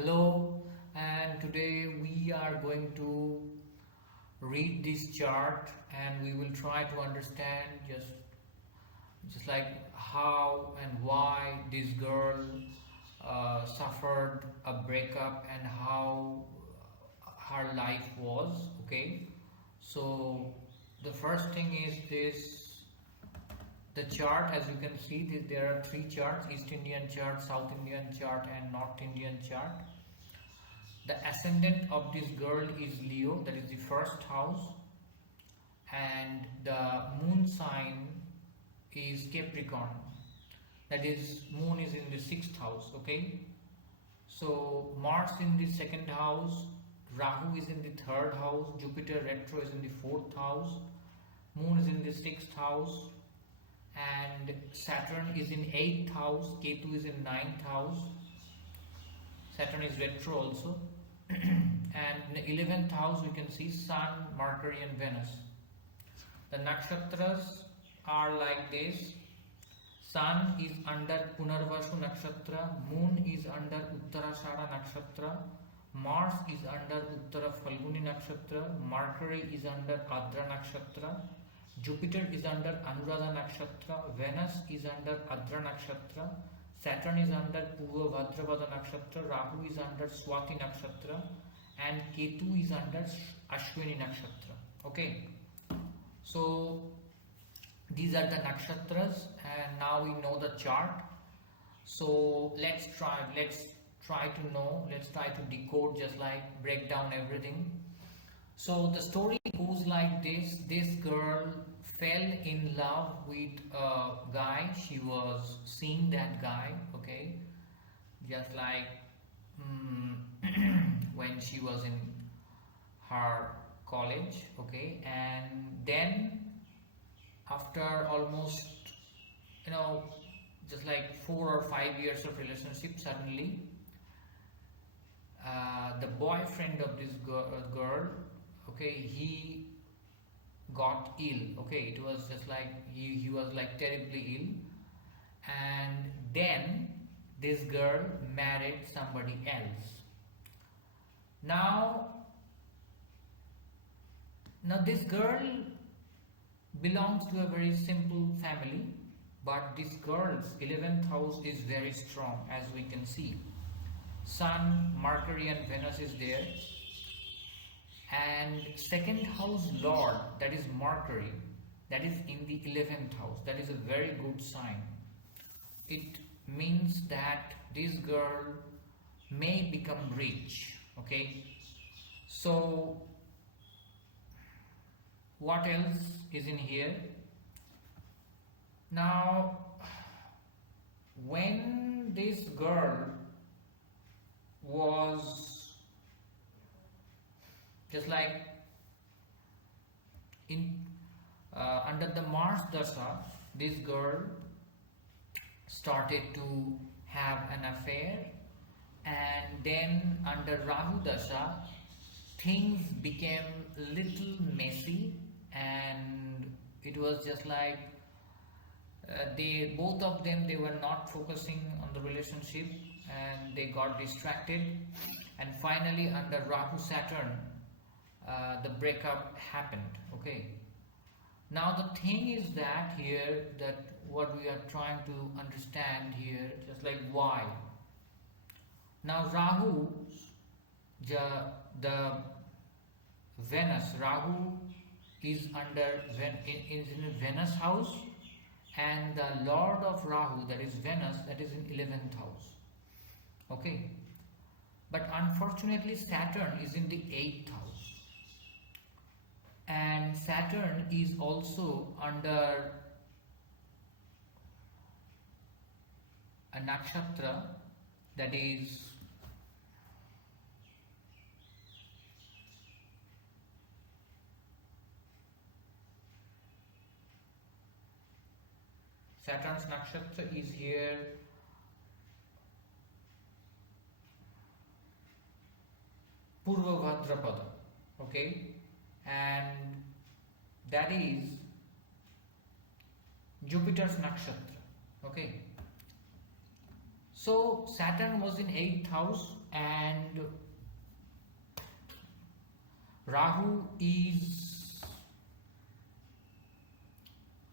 Hello, and today we are going to read this chart and we will try to understand just like how and why this girl suffered a breakup and how her life was. Okay, so the first thing is this the chart. As you can see, there are three charts: East Indian chart, South Indian chart, and North Indian chart. The ascendant of this girl is Leo, that is the first house, and the moon sign is Capricorn, that is moon is in the sixth house. Okay, so Mars in the second house, Rahu is in the third house, Jupiter retro is in the fourth house, moon is in the sixth house, and Saturn is in 8th house, Ketu is in 9th house. Saturn is retro also. And in the 11th house we can see Sun, Mercury and Venus. The nakshatras are like this. Sun is under Punarvashu nakshatra, Moon is under Uttarashara nakshatra, Mars is under Uttara Falguni nakshatra, Mercury is under Adra nakshatra, Jupiter is under Anuradha nakshatra, Venus is under Adra nakshatra, Saturn is under Purva Bhadrapada nakshatra, Rahu is under Swati nakshatra, and Ketu is under Ashwini nakshatra. Okay, so these are the nakshatras, and now we know the chart. So let's try to know, let's try to decode, just like break down everything. So the story goes like this. This girl fell in love with a guy. She was seeing that guy, okay, just like when she was in her college, okay, and then after almost, just like 4 or 5 years of relationship, suddenly the boyfriend of this girl, okay, he got ill. Okay, it was just like he was like terribly ill, and then this girl married somebody else. Now this girl belongs to a very simple family, but this girl's 11th house is very strong, as we can see. Sun, Mercury and Venus is there, and second house lord, that is Mercury, that is in the 11th house. That is a very good sign. It means that this girl may become rich. Okay, so what else is in here? Now when this girl was just like in under the Mars Dasha, this girl started to have an affair, and then under Rahu Dasha things became little messy, and it was just like both of them, they were not focusing on the relationship and they got distracted, and finally under Rahu Saturn the breakup happened. Okay, now the thing is that here, that what we are trying to understand here, just like why. Now Rahu, the Venus, Rahu is under is in a Venus house, and the lord of Rahu, that is Venus, that is in 11th house. Okay, but unfortunately Saturn is in the 8th house, and Saturn is also under a nakshatra, that is Saturn's nakshatra is here Purva Bhadrapada. Okay, and that is Jupiter's nakshatra. Okay, so Saturn was in 8th house and Rahu is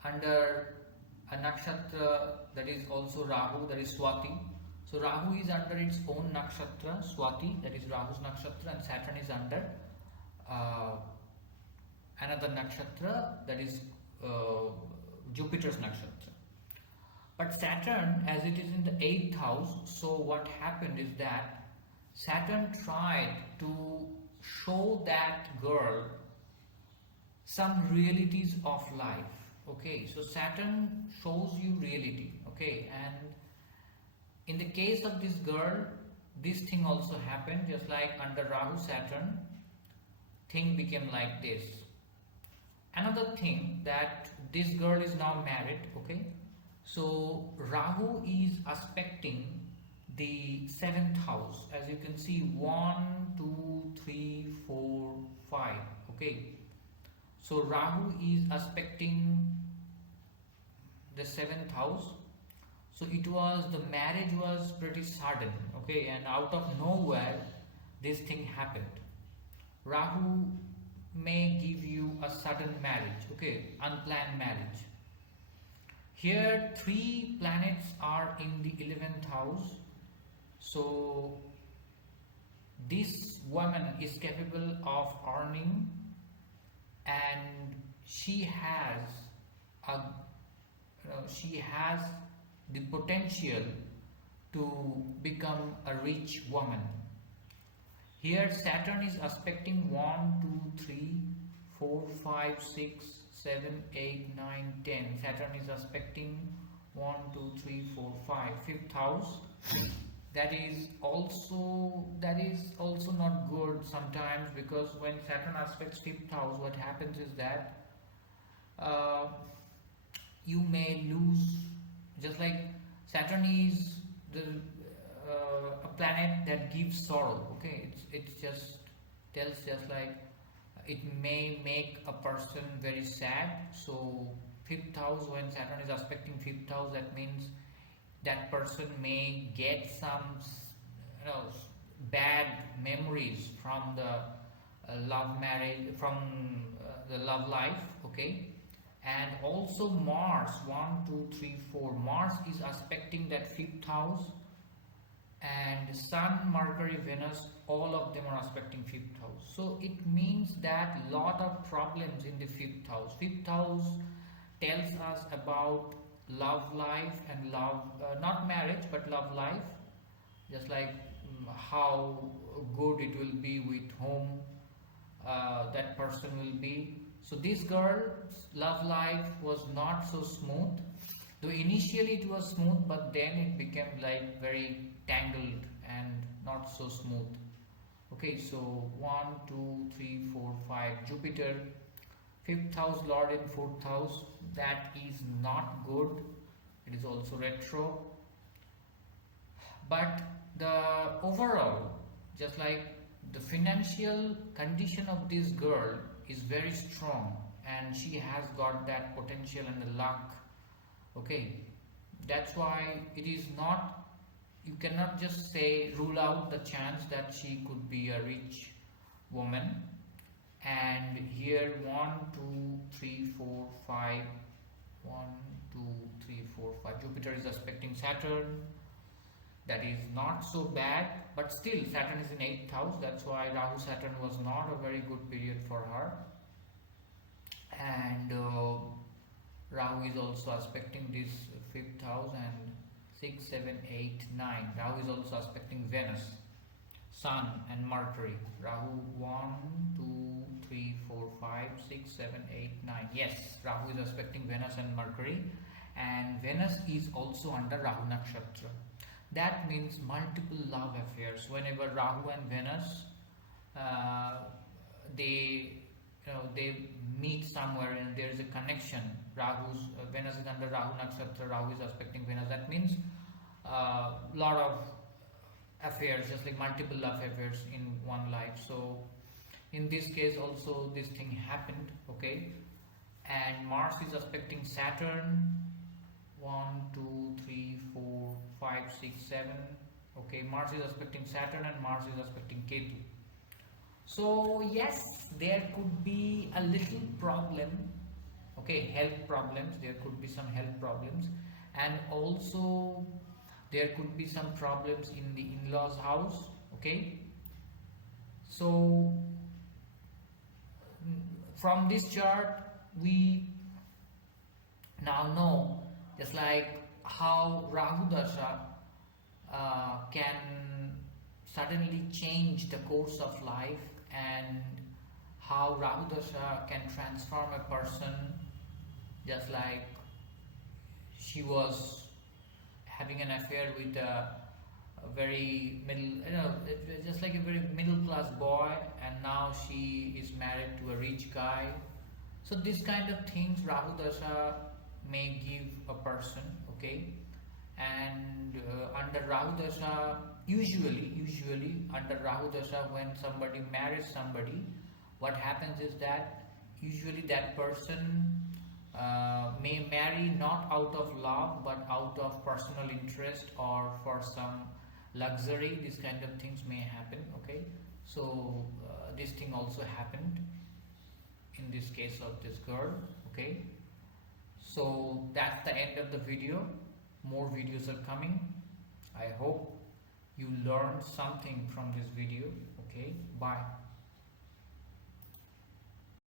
under a nakshatra that is also Rahu, that is Swati. So Rahu is under its own nakshatra, Swati, that is Rahu's nakshatra, and Saturn is under uh, another nakshatra, that is Jupiter's nakshatra. But Saturn, as it is in the 8th house, so what happened is that Saturn tried to show that girl some realities of life. Okay, so Saturn shows you reality. Okay, and in the case of this girl, this thing also happened, just like under Rahu Saturn, thing became like this. Another thing, that this girl is now married. Okay, so Rahu is aspecting the 7th house, as you can see, 1 2 3 4 5. Okay, so Rahu is aspecting the 7th house. So it was, the marriage was pretty sudden. Okay, and out of nowhere this thing happened. Rahu may give you a sudden marriage. Okay, unplanned marriage. Here 3 planets are in the 11th house. So this woman is capable of earning, and she has a she has the potential to become a rich woman. Here Saturn is aspecting 1 2 3 4 5 6 7 8 9 10. Saturn is aspecting 1 2 3 4 5, 5th house. That is also not good sometimes, because when Saturn aspects 5th house, what happens is that you may lose, just like Saturn is the a planet that gives sorrow. Okay, it's just tells, just like it may make a person very sad. So 5th house, when Saturn is aspecting 5th house, that means that person may get some bad memories from the love marriage, from the love life. Okay, and also Mars, 1 2 3 4, Mars is aspecting that 5th house, and Sun, Mercury, Venus, all of them are aspecting 5th house. So it means that lot of problems in the 5th house. 5th house tells us about love life and love, not marriage but love life, just like how good it will be, with whom that person will be. So this girl's love life was not so smooth, though initially it was smooth, but then it became like very tangled and not so smooth. Okay, so 1 2 3 4 5, Jupiter, 5th house lord in 4th house, that is not good. It is also retro. But the overall, just like the financial condition of this girl is very strong, and she has got that potential and the luck. Okay, that's why it is not, you cannot just say, rule out the chance that she could be a rich woman. And here 1 2 3 4 5, 1 2 3 4 5, Jupiter is aspecting Saturn. That is not so bad, but still Saturn is in 8th house. That's why Rahu Saturn was not a very good period for her. And Rahu is also aspecting this 5th house, and 6 7 8 9, Rahu is also aspecting Venus, Sun and Mercury. Rahu 1 2 3 4 5 6 7 8 9. Yes, Rahu is aspecting Venus and Mercury, and Venus is also under Rahu Nakshatra. That means multiple love affairs. Whenever Rahu and Venus they meet somewhere and there is a connection, Venus is under Rahu Nakshatra, Rahu is aspecting Venus, that means lot of affairs, just like multiple love affairs in one life. So in this case also this thing happened. Okay, and Mars is aspecting Saturn, 1 2 3 4 5 6 7, Okay, Mars is aspecting Saturn and Mars is aspecting Ketu. So yes, there could be a little problem. Okay, health problems. There could be some health problems, and also there could be some problems in the in-laws house. Okay, so from this chart we now know, just like how Rahu Dasha can suddenly change the course of life, and how Rahu Dasha can transform a person, just like she was having an affair with a very middle, just like a very middle class boy, and now she is married to a rich guy. So this kind of things Rahu Dasha may give a person, okay? And under Rahu Dasha, usually under Rahu Dasha, when somebody marries somebody, what happens is that usually that person may marry not out of love but out of personal interest or for some luxury. These kind of things may happen, okay? So this thing also happened in this case of this girl, okay? So that's the end of the video. More videos are coming. I hope you learned something from this video. Okay, bye.